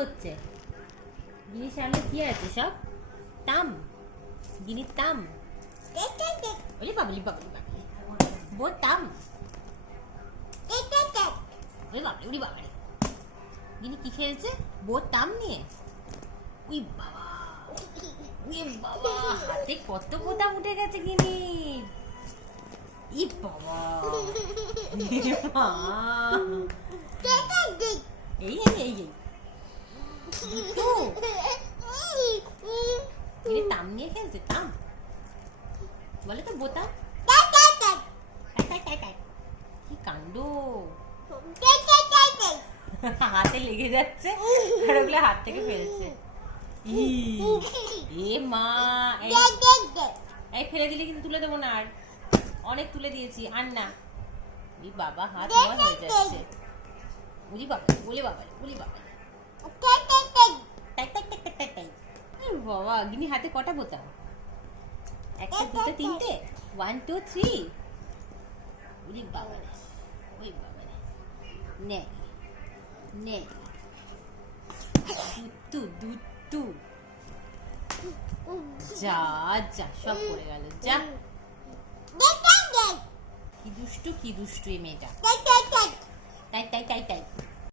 করছে? গিনির সামনে কি আছে সব? তাম, গিনির তাম। ওরে বাবলি বাবলি বাবলি, বোতাম। ওরে বাবলি ওরে বাবলি, গিনি কি খেলছে? বোতাম নিয়ে। উই বাবা, উই বাবা, হাতে কত বোতাম উঠে গেছে গিনির। ই বাবা, এই এই এই এই দুটো গিনি তাম নিয়ে খেলছে। তাম বলে তো বোতাম। কি কাণ্ড, হাতে লেগে যাচ্ছে আর ওগুলো হাত থেকে ফেলছে। এ মা, এই ফেলে দিলে কিন্তু তুলে দেবো না আর, অনেক তুলে দিয়েছি আর না। এই বাবা হাত ময় হয়ে যাচ্ছে। বুঝি বাবা, বলে বাবা, বলি বাবা, বাবা গিনি হাতে কটা বোতাম? একটা দুটো তিনটে, 1 2 3। বুঝি বাবা, ওই বাবা নে নে, দুটু দুটু, যা যা সব পড়ে গেল, যা। কি দুষ্টু, কি দুষ্টু এই মেয়েটা। তাই তাই তাই তাই।